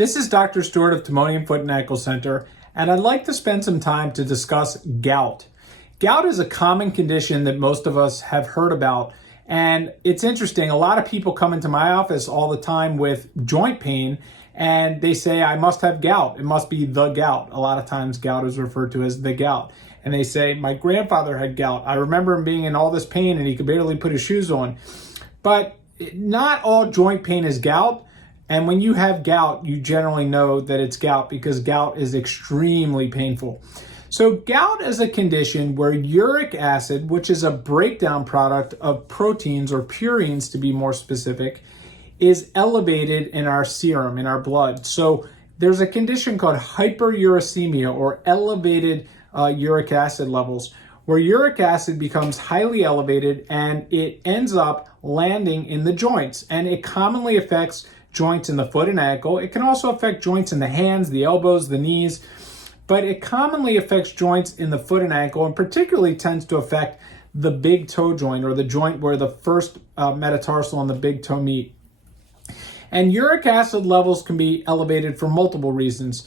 This is Dr. Stewart of Timonium Foot and Ankle Center, and I'd like to spend some time to discuss gout. Gout is a common condition that most of us have heard about, and it's interesting. A lot of people come into my office all the time with joint pain, and they say, I must have gout. It must be the gout. A lot of times gout is referred to as the gout. And they say, my grandfather had gout. I remember him being in all this pain and he could barely put his shoes on. But not all joint pain is gout. And when you have gout, you generally know that it's gout because gout is extremely painful. So gout is a condition where uric acid, which is a breakdown product of proteins or purines to be more specific, is elevated in our serum, in our blood. So there's a condition called hyperuricemia or elevated uric acid levels, where uric acid becomes highly elevated and it ends up landing in the joints. And it commonly affects joints in the foot and ankle. It can also affect joints in the hands, the elbows, the knees, but it commonly affects joints in the foot and ankle, and particularly tends to affect the big toe joint, or the joint where the first metatarsal and the big toe meet. And uric acid levels can be elevated for multiple reasons.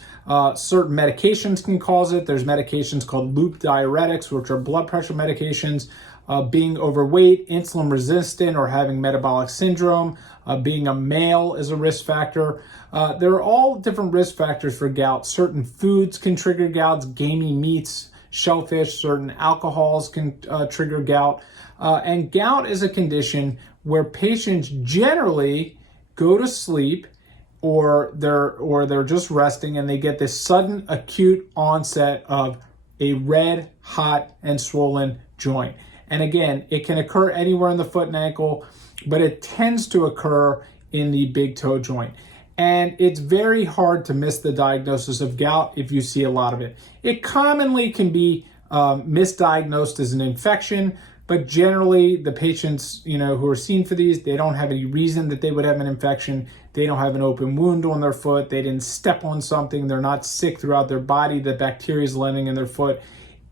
Certain medications can cause it. There's medications called loop diuretics, which are blood pressure medications. Being overweight, insulin resistant, or having metabolic syndrome, being a male is a risk factor. There are all different risk factors for gout. Certain foods can trigger gouts, gamey meats, shellfish, certain alcohols can trigger gout. And gout is a condition where patients generally go to sleep or they're just resting and they get this sudden acute onset of a red, hot, and swollen joint. And again, it can occur anywhere in the foot and ankle, but it tends to occur in the big toe joint. And it's very hard to miss the diagnosis of gout if you see a lot of it. It commonly can be misdiagnosed as an infection, but generally the patients, who are seen for these, they don't have any reason that they would have an infection. They don't have an open wound on their foot. They didn't step on something. They're not sick throughout their body. The bacteria is landing in their foot.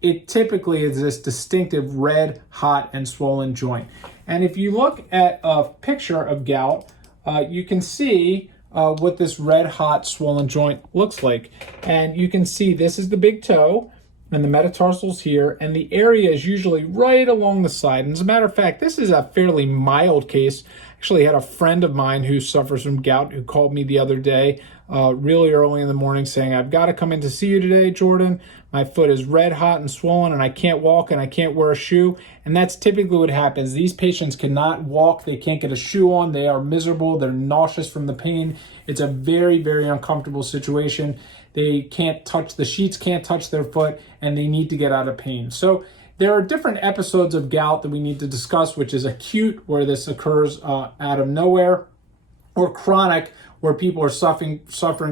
It typically is this distinctive red, hot, and swollen joint. And if you look at a picture of gout, you can see what this red, hot, swollen joint looks like. And you can see this is the big toe, and the metatarsals here, and the area is usually right along the side. And as a matter of fact, this is a fairly mild case. Actually had a friend of mine who suffers from gout who called me the other day really early in the morning saying, I've got to come in to see you today, Jordan. My foot is red hot and swollen and I can't walk and I can't wear a shoe. And that's typically what happens. These patients cannot walk. They can't get a shoe on. They are miserable. They're nauseous from the pain. It's a very, very uncomfortable situation. They can't touch the sheets, can't touch their foot, and they need to get out of pain. So there are different episodes of gout that we need to discuss, which is acute, where this occurs out of nowhere, or chronic, where people are suffering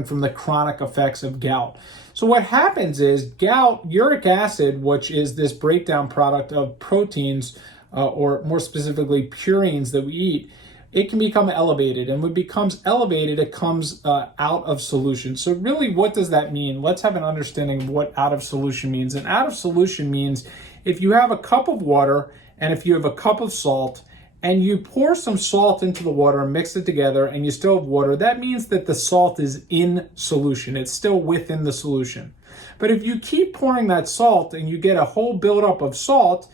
from the chronic effects of gout. So what happens is gout, uric acid, which is this breakdown product of proteins, or more specifically purines that we eat, it can become elevated. And when it becomes elevated, it comes out of solution. So really, what does that mean? Let's have an understanding of what out of solution means. And out of solution means if you have a cup of water and if you have a cup of salt and you pour some salt into the water and mix it together and you still have water, that means that the salt is in solution. It's still within the solution. But if you keep pouring that salt and you get a whole buildup of salt,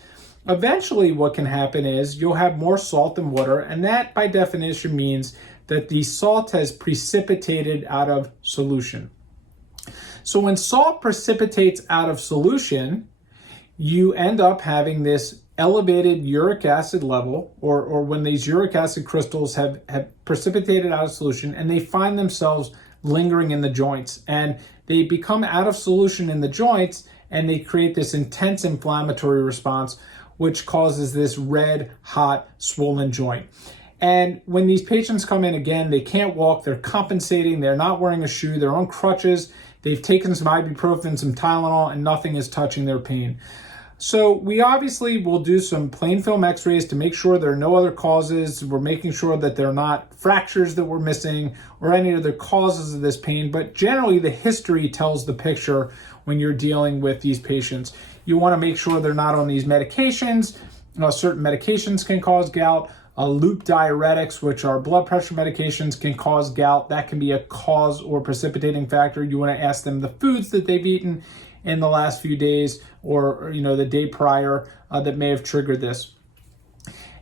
eventually what can happen is you'll have more salt than water, and that by definition means that the salt has precipitated out of solution. So when salt precipitates out of solution, you end up having this elevated uric acid level, or when these uric acid crystals have precipitated out of solution and they find themselves lingering in the joints, and they become out of solution in the joints and they create this intense inflammatory response, which causes this red, hot, swollen joint. And when these patients come in again, they can't walk, they're compensating, they're not wearing a shoe, they're on crutches, they've taken some ibuprofen, some Tylenol, and nothing is touching their pain. So we obviously will do some plain film x-rays to make sure there are no other causes. We're making sure that they're not fractures that we're missing or any other causes of this pain. But generally, the history tells the picture when you're dealing with these patients. You want to make sure they're not on these medications. Certain medications can cause gout. Loop diuretics, which are blood pressure medications, can cause gout. That can be a cause or precipitating factor. You want to ask them the foods that they've eaten in the last few days, or the day prior, that may have triggered this.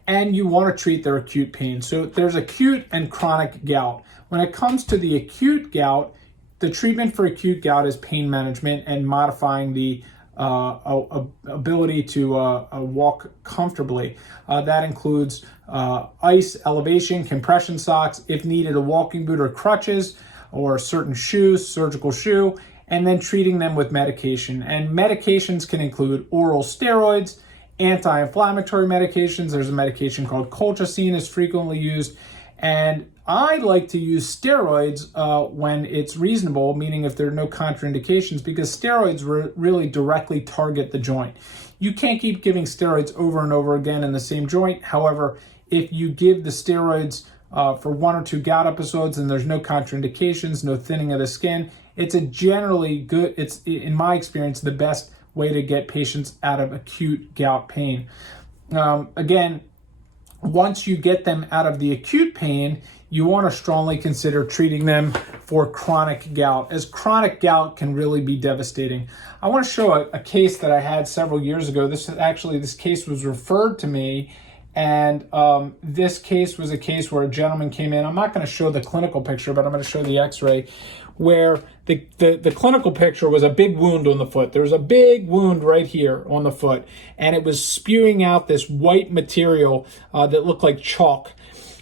And you want to treat their acute pain. So there's acute and chronic gout. When it comes to the acute gout, the treatment for acute gout is pain management and modifying the ability to walk comfortably. That includes ice, elevation, compression socks, if needed, a walking boot or crutches, or certain shoes, surgical shoe, and then treating them with medication. And medications can include oral steroids, anti-inflammatory medications. There's a medication called colchicine is frequently used. And I like to use steroids when it's reasonable, meaning if there are no contraindications, because steroids really directly target the joint. You can't keep giving steroids over and over again in the same joint. However, if you give the steroids for 1 or 2 gout episodes and there's no contraindications, no thinning of the skin, it's a generally good, it's in my experience, the best way to get patients out of acute gout pain. Again, once you get them out of the acute pain, you want to strongly consider treating them for chronic gout, as chronic gout can really be devastating. I want to show a case that I had several years ago. This case was referred to me, and this case was a case where a gentleman came in. I'm not going to show the clinical picture, but I'm going to show the x-ray, where the clinical picture was a big wound on the foot. There was a big wound right here on the foot, and it was spewing out this white material that looked like chalk.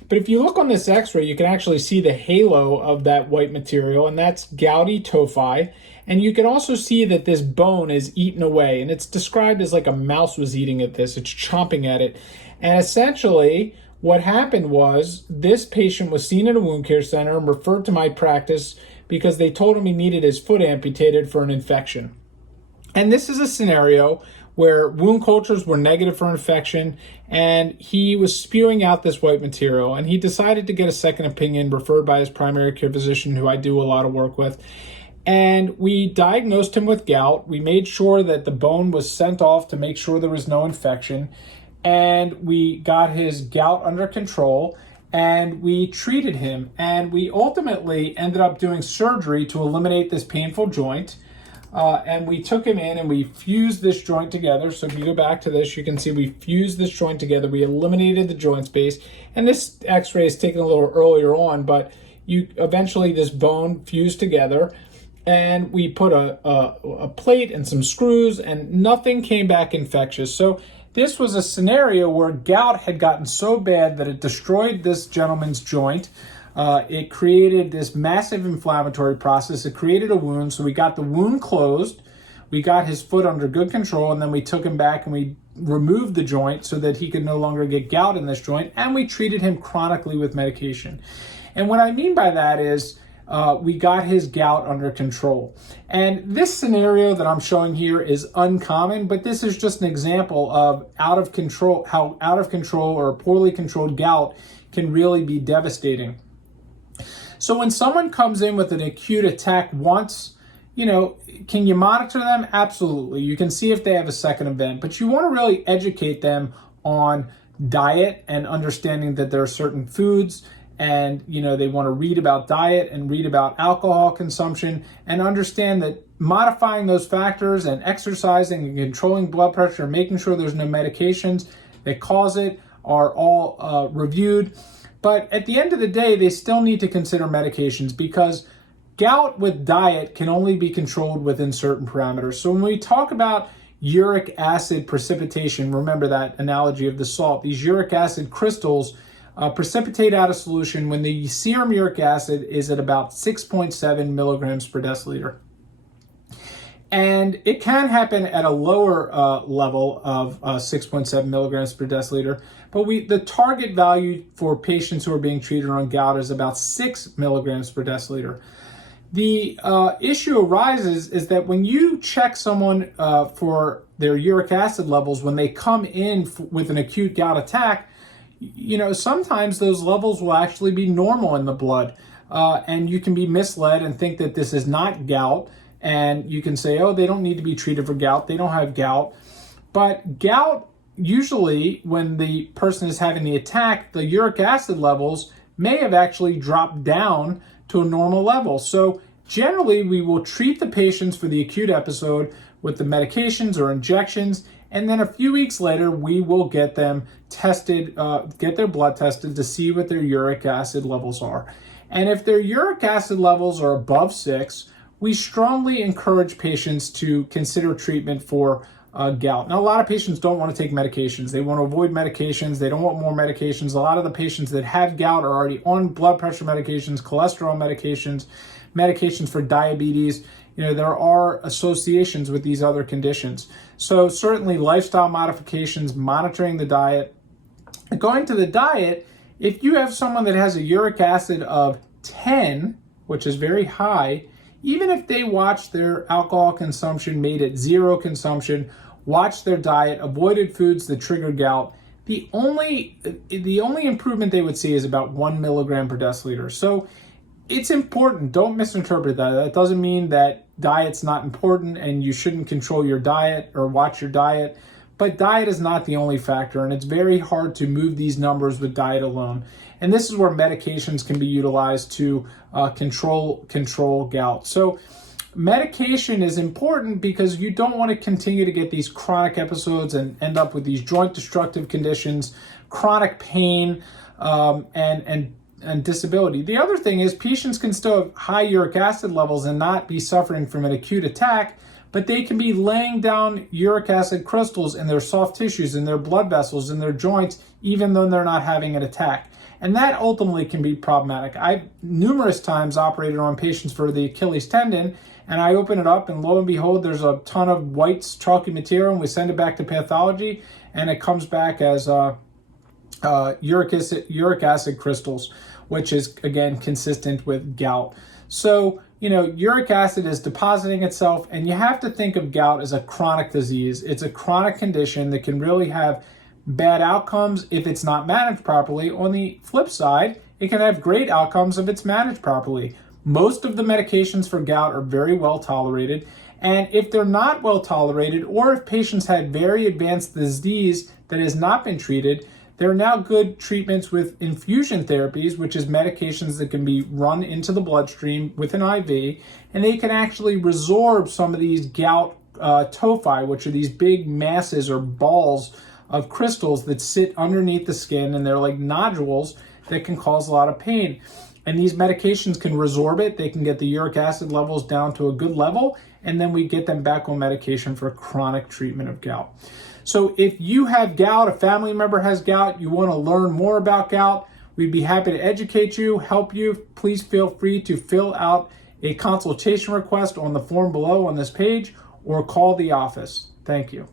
But if you look on this x-ray, you can actually see the halo of that white material, and that's gouty tophi. And you can also see that this bone is eaten away, and it's described as like a mouse was eating at this. It's chomping at it. And essentially, what happened was this patient was seen at a wound care center and referred to my practice because they told him he needed his foot amputated for an infection. And this is a scenario where wound cultures were negative for infection, and he was spewing out this white material, and he decided to get a second opinion referred by his primary care physician, who I do a lot of work with. And we diagnosed him with gout. We made sure that the bone was sent off to make sure there was no infection, and we got his gout under control, and we treated him. And we ultimately ended up doing surgery to eliminate this painful joint. And we took him in and we fused this joint together. So if you go back to this, you can see we fused this joint together. We eliminated the joint space. And this x-ray is taken a little earlier on, but eventually this bone fused together. And we put a plate and some screws, and nothing came back infectious. So this was a scenario where gout had gotten so bad that it destroyed this gentleman's joint. It created this massive inflammatory process. It created a wound. So we got the wound closed. We got his foot under good control, and then we took him back and we removed the joint so that he could no longer get gout in this joint, and we treated him chronically with medication. And what I mean by that is we got his gout under control. And this scenario that I'm showing here is uncommon, but this is just an example of how out of control or poorly controlled gout can really be devastating. So when someone comes in with an acute attack once, can you monitor them? Absolutely. You can see if they have a second event, but you want to really educate them on diet and understanding that there are certain foods, and they want to read about diet and read about alcohol consumption and understand that modifying those factors and exercising and controlling blood pressure and making sure there's no medications that cause it are all reviewed. But at the end of the day, they still need to consider medications, because gout with diet can only be controlled within certain parameters. So when we talk about uric acid precipitation, remember that analogy of the salt. These uric acid crystals precipitate out of solution when the serum uric acid is at about 6.7 milligrams per deciliter. And it can happen at a lower level of 6.7 milligrams per deciliter, but the target value for patients who are being treated on gout is about 6 milligrams per deciliter. The issue arises is that when you check someone for their uric acid levels when they come in with an acute gout attack, sometimes those levels will actually be normal in the blood, and you can be misled and think that this is not gout. And you can say, oh, they don't need to be treated for gout. They don't have gout. But gout usually when the person is having the attack, the uric acid levels may have actually dropped down to a normal level. So generally, we will treat the patients for the acute episode with the medications or injections, and then a few weeks later, we will get them tested, get their blood tested to see what their uric acid levels are. And if their uric acid levels are above 6, we strongly encourage patients to consider treatment for gout. Now, a lot of patients don't want to take medications. They want to avoid medications. They don't want more medications. A lot of the patients that have gout are already on blood pressure medications, cholesterol medications, medications for diabetes. There are associations with these other conditions. So certainly lifestyle modifications, monitoring the diet. Going to the diet, if you have someone that has a uric acid of 10, which is very high, even if they watch their alcohol consumption, made it 0 consumption, watch their diet, avoided foods that trigger gout, the only improvement they would see is about 1 milligram per deciliter. So it's important. Don't misinterpret that. That doesn't mean that diet's not important and you shouldn't control your diet or watch your diet. But diet is not the only factor, and it's very hard to move these numbers with diet alone. And this is where medications can be utilized to control gout. So medication is important because you don't want to continue to get these chronic episodes and end up with these joint destructive conditions, chronic pain, and disability. The other thing is patients can still have high uric acid levels and not be suffering from an acute attack, but they can be laying down uric acid crystals in their soft tissues, in their blood vessels, in their joints, even though they're not having an attack. And that ultimately can be problematic. I've numerous times operated on patients for the Achilles tendon, and I open it up, and lo and behold, there's a ton of white chalky material, and we send it back to pathology, and it comes back as uric acid crystals, which is, again, consistent with gout. So, uric acid is depositing itself, and you have to think of gout as a chronic disease. It's a chronic condition that can really have bad outcomes if it's not managed properly. On the flip side, it can have great outcomes if it's managed properly. Most of the medications for gout are very well tolerated, and if they're not well tolerated, or if patients had very advanced disease that has not been treated, there are now good treatments with infusion therapies, which is medications that can be run into the bloodstream with an IV, and they can actually resorb some of these gout tophi, which are these big masses or balls of crystals that sit underneath the skin, and they're like nodules that can cause a lot of pain. And these medications can resorb it. They can get the uric acid levels down to a good level, and then we get them back on medication for chronic treatment of gout. So if you have gout, a family member has gout, you want to learn more about gout, we'd be happy to educate you, help you. Please feel free to fill out a consultation request on the form below on this page or call the office. Thank you.